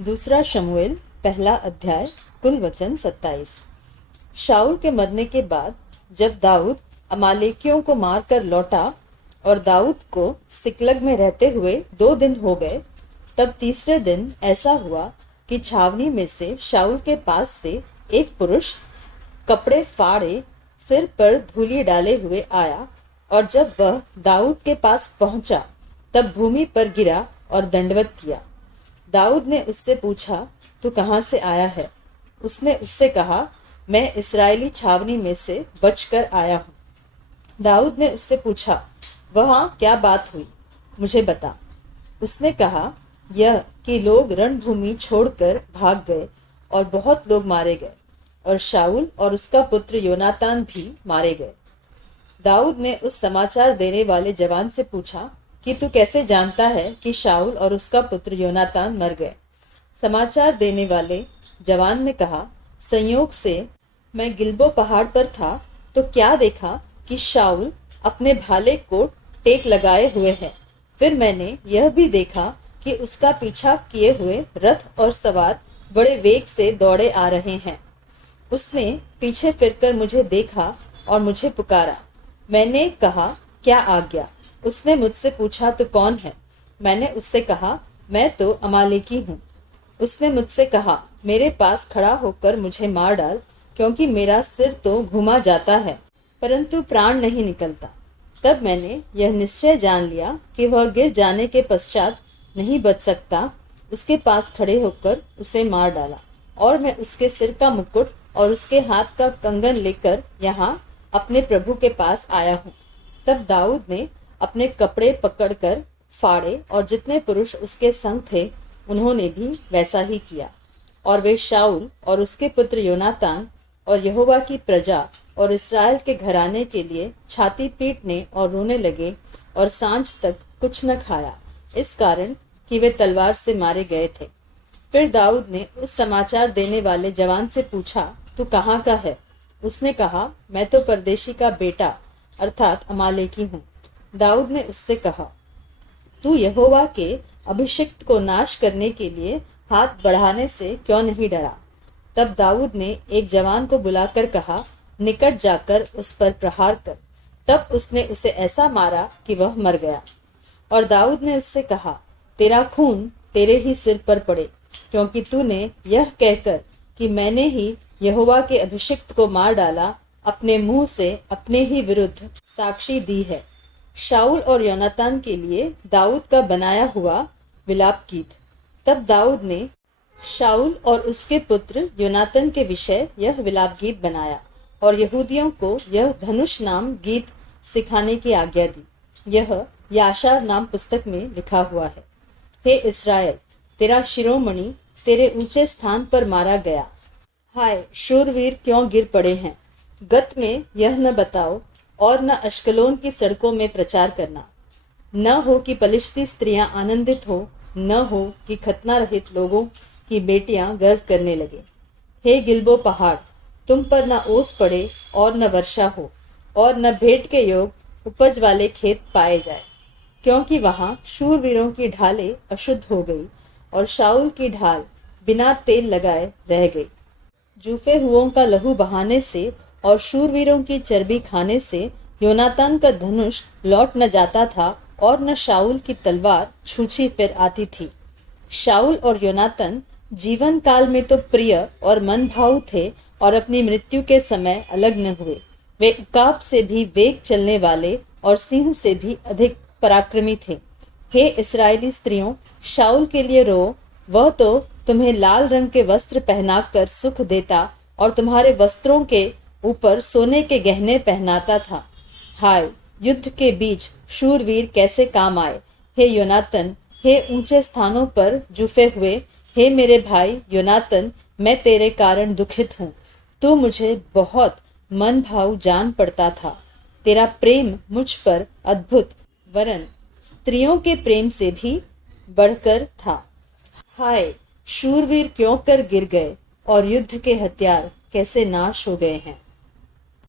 दूसरा शमूएल पहला अध्याय कुल वचन 27। शाऊल के मरने के बाद जब दाऊद अमालेकियों को मारकर लौटा और दाऊद को सिकलग में रहते हुए 2 दिन हो गए, तब तीसरे दिन ऐसा हुआ कि छावनी में से शाऊल के पास से एक पुरुष कपड़े फाड़े सिर पर धूली डाले हुए आया, और जब वह दाऊद के पास पहुंचा तब भूमि पर गिरा और दंडवत किया। दाऊद ने उससे पूछा, तू कहाँ से आया है? उसने उससे कहा, मैं इस्राएली छावनी में से बचकर आया हूँ। दाऊद ने उससे पूछा, वहाँ क्या बात हुई, मुझे बता। उसने कहा, यह कि लोग रणभूमि छोड़कर भाग गए और बहुत लोग मारे गए, और शाऊल और उसका पुत्र योनातान भी मारे गए। दाऊद ने उस समाचार देने वाले जवान से पूछा कि तू कैसे जानता है कि शाऊल और उसका पुत्र योनातान मर गए? समाचार देने वाले जवान ने कहा, संयोग से मैं गिलबो पहाड़ पर था तो क्या देखा कि शाऊल अपने भाले को टेक लगाए हुए है। फिर मैंने यह भी देखा कि उसका पीछा किए हुए रथ और सवार बड़े वेग से दौड़े आ रहे हैं। उसने पीछे फिरकर मुझे देखा और मुझे पुकारा। मैंने कहा, क्या आज्ञा? उसने मुझसे पूछा, तो कौन है? मैंने उससे कहा, मैं तो अमालेकी हूँ। उसने मुझसे कहा, मेरे पास खड़ा होकर मुझे मार डाल, क्योंकि मेरा सिर तो घुमा जाता है परंतु प्राण नहीं निकलता। तब मैंने यह निश्चय जान लिया कि वह गिर जाने के पश्चात नहीं बच सकता। उसके पास खड़े होकर उसे मार डाला, और मैं उसके सिर का मुकुट और उसके हाथ का कंगन लेकर यहाँ अपने प्रभु के पास आया हूँ। तब दाऊद ने अपने कपड़े पकड़कर फाड़े, और जितने पुरुष उसके संग थे उन्होंने भी वैसा ही किया। और वे शाऊल और उसके पुत्र योनातान और यहोवा की प्रजा और इस्राएल के घराने के लिए छाती पीटने और रोने लगे, और सांझ तक कुछ न खाया, इस कारण कि वे तलवार से मारे गए थे। फिर दाऊद ने उस समाचार देने वाले जवान से पूछा, तू कहाँ का है? उसने कहा, मैं तो परदेशी का बेटा अर्थात अमालेकी हूँ। दाऊद ने उससे कहा, तू यहोवा के अभिषिक्त को नाश करने के लिए हाथ बढ़ाने से क्यों नहीं डरा? तब दाऊद ने एक जवान को बुलाकर कहा, निकट जाकर उस पर प्रहार कर। तब उसने उसे ऐसा मारा कि वह मर गया। और दाऊद ने उससे कहा, तेरा खून तेरे ही सिर पर पड़े, क्योंकि तूने यह कहकर कि मैंने ही यहोवा के अभिषिक्त को मार डाला, अपने मुंह से अपने ही विरुद्ध साक्षी दी है। शाऊल और योनातान के लिए दाऊद का बनाया हुआ विलाप गीत। तब दाऊद ने शाऊल और उसके पुत्र योनातान के विषय यह विलाप गीत बनाया, और यहूदियों को यह धनुष नाम गीत सिखाने की आज्ञा दी। यह याशार नाम पुस्तक में लिखा हुआ है। हे इस्राएल, तेरा शिरोमणि तेरे ऊंचे स्थान पर मारा गया। हाय, शूरवीर क्यों गिर पड़े हैं? गत में यह न बताओ और न अश्कलोन की सड़कों में प्रचार करना। न हो कि पलिश्ती स्त्रियां आनंदित हो, न हो कि खतना रहित लोगों की बेटियां गर्व करने लगे। हे गिलबो पहाड़, तुम पर न ओस पड़े और न वर्षा हो, और न भेंट के योग उपज वाले खेत पाए जाए, क्योंकि वहां शूरवीरों की ढालें अशुद्ध हो गई, और शाऊल की ढाल बिना तेल लगाए रह गई। जूफे हुओं का लहू बहाने से और शूरवीरों की चर्बी खाने से योनातान का धनुष लौट न जाता था, और न शाऊल की तलवार छूछी फिर आती थी। शाऊल और योनातान जीवन काल में तो प्रिय और मन भाव थे, और अपनी मृत्यु के समय अलग न हुए। वे उकाब से भी वेग चलने वाले और सिंह से भी अधिक पराक्रमी थे। हे इस्राएली स्त्रियों, शाऊल के लिए रो, वह तो तुम्हें लाल रंग के वस्त्र पहनाकर सुख देता और तुम्हारे वस्त्रों के ऊपर सोने के गहने पहनाता था। हाय, युद्ध के बीच शूरवीर कैसे काम आए। हे योनातान, हे ऊंचे स्थानों पर जुफे हुए, हे मेरे भाई योनातान, मैं तेरे कारण दुखित हूँ। तू मुझे बहुत मन भाव जान पड़ता था। तेरा प्रेम मुझ पर अद्भुत, वरन स्त्रियों के प्रेम से भी बढ़कर था। हाय, शूरवीर क्यों कर गिर गए, और युद्ध के हथियार कैसे नाश हो गए हैं।